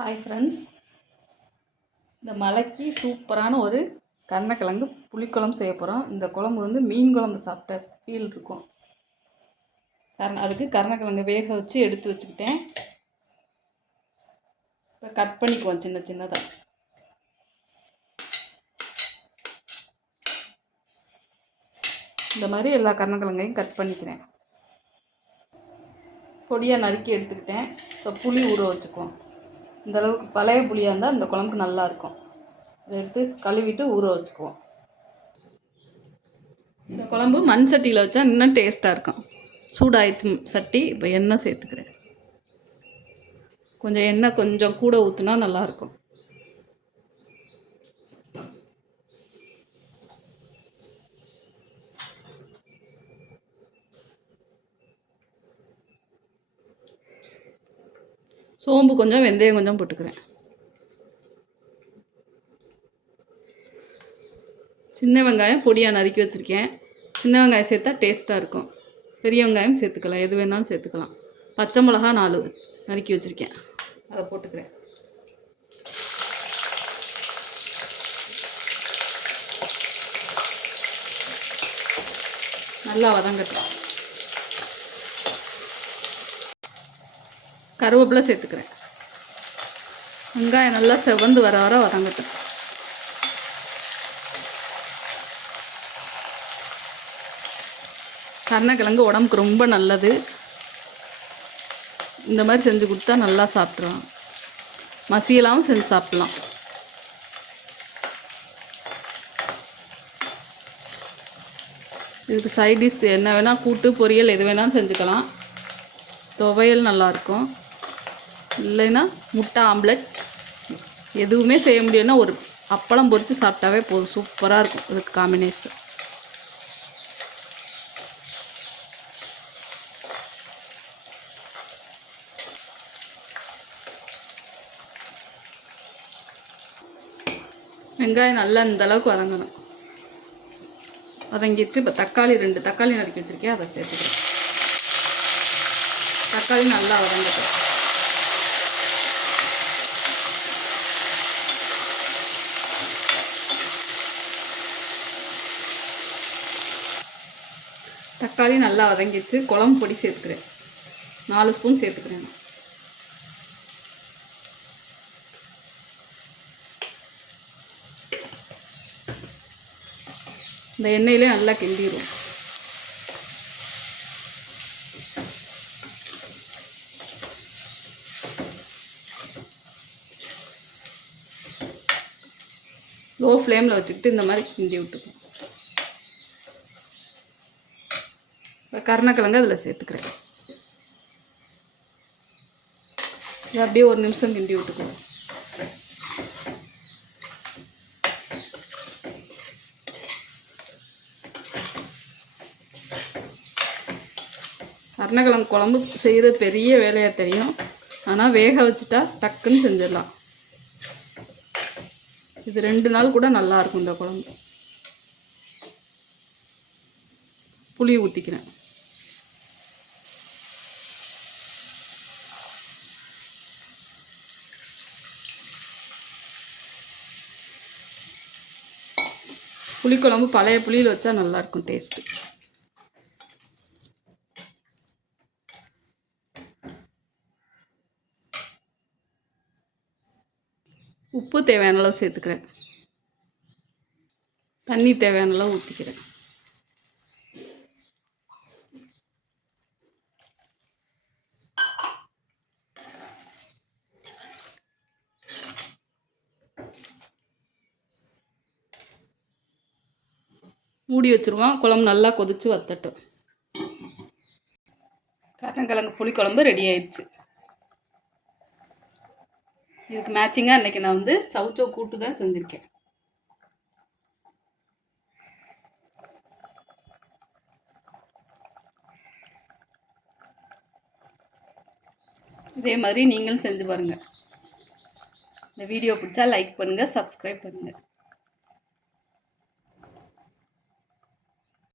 Hi friends இந்த மலைக்கு சூப்பரான ஒரு கருணக்கிழங்கு புளிக்குழம்பு செய்ய போகிறோம் இந்த குழம்பு வந்து மீன் குழம்பு சாப்பிட்ட ஃபீல் இருக்கும். கரண அதுக்கு கருணக்கிழங்கு வேக வச்சு எடுத்து வச்சுக்கிட்டேன். இப்போ கட் பண்ணிக்குவோம் சின்ன சின்னதாக இந்த மாதிரி எல்லா கருணக்கிழங்கையும் கட் பண்ணிக்கிறேன். பொடியாக நறுக்கி எடுத்துக்கிட்டேன். இப்போ புளி ஊற வச்சுக்குவோம். இந்த அளவுக்கு பழைய புளியாக இருந்தால் இந்த குழம்புக்கு நல்லாயிருக்கும் இதை எடுத்து கழுவிட்டு ஊற வச்சுக்குவோம். இந்த குழம்பு மண் சட்டியில் வச்சா இன்னும் டேஸ்ட்டாக இருக்கும். சூடாயிடுச்சு சட்டி இப்போ எண்ணெய் சேர்த்துக்கிறேன். கொஞ்சம் எண்ணெய் கொஞ்சம் கூட ஊற்றுனா நல்லாயிருக்கும் சோம்பு கொஞ்சம் வெந்தயம் கொஞ்சம் போட்டுக்கிறேன். சின்ன வெங்காயம் பொடியாக நறுக்கி வச்சுருக்கேன். சின்ன வெங்காயம் சேர்த்தா டேஸ்ட்டாக இருக்கும். பெரிய வெங்காயம் சேர்த்துக்கலாம். எது வேணாலும் சேர்த்துக்கலாம். பச்சை மிளகா நாலு நறுக்கி வச்சுருக்கேன். அதை போட்டுக்கிறேன். நல்லா வதங்கட்டும். கருவேப்பிலை சேர்த்துக்கிறேன். வெங்காயம் நல்லா செவந்து வர வர வதங்கட்டும் கருணக்கிழங்கு உடம்புக்கு ரொம்ப நல்லது. இந்த மாதிரி செஞ்சு கொடுத்தா நல்லா சாப்பிட்ருவான் மசியலாகவும் செஞ்சு சாப்பிட்லாம். இதுக்கு சைட் டிஷ் என்ன வேணால் கூட்டு பொரியல் எது வேணாலும் செஞ்சுக்கலாம். துவையல் நல்லாயிருக்கும் இல்லைன்னா முட்டை ஆம்லெட் எதுவுமே செய்ய முடியும்னா ஒரு அப்பளம் பொறித்து சாப்பிட்டாவே போதும். சூப்பராக இருக்கும் இதுக்கு காம்பினேஷன் வெங்காயம் நல்லா இந்த அளவுக்கு வதங்கணும். வதங்கிடுச்சு. இப்போ தக்காளி ரெண்டு தக்காளி நறுக்கி வச்சுருக்கேன். அதை சேர்த்துக்கிறேன். தக்காளி நல்லா வதங்கட்டும். தக்காளி நல்லா வதங்கிச்சு குழம்பு பொடி சேர்த்துக்கிறேன். நாலு ஸ்பூன் சேர்த்துக்கிறேன் இந்த எண்ணெயிலே நல்லா கிண்டிடும் லோ ஃப்ளேமில் வச்சுக்கிட்டு இந்த மாதிரி கிண்டி விட்டுக்கணும். கருணக்கிழங்கு அதில் சேர்த்துக்கிறேன். இது அப்படியே ஒரு நிமிஷம் கிண்டி விட்டுக்கணும் கருணக்கிழங்கு குழம்பு செய்கிறது பெரிய வேலையாக தெரியும். ஆனால் வேக வச்சுட்டா டக்குன்னு செஞ்சிடலாம். இது ரெண்டு நாள் கூட நல்லாயிருக்கும் இந்த குழம்பு. புளி ஊற்றிக்கிறேன் புளிக்குழம்பு பழைய புளியில் வச்சா நல்லாயிருக்கும் டேஸ்ட்டு உப்பு தேவையான அளவு சேர்த்துக்கிறேன். தண்ணி தேவையான அளவு ஊற்றிக்கிறேன் மூடி வச்சுருவோம். குழம்பு நல்லா கொதித்து வத்தட்டும். கருணக்கிழங்கு புளிக்குழம்பு ரெடி ஆயிடுச்சு. இதுக்கு மேட்சிங்காக இன்றைக்கி நான் வந்து சவுச்சோ கூட்டு தான் செஞ்சுருக்கேன். இதே மாதிரி நீங்களும் செஞ்சு பாருங்கள் இந்த வீடியோ பிடிச்சா லைக் பண்ணுங்கள் சப்ஸ்கிரைப் பண்ணுங்கள்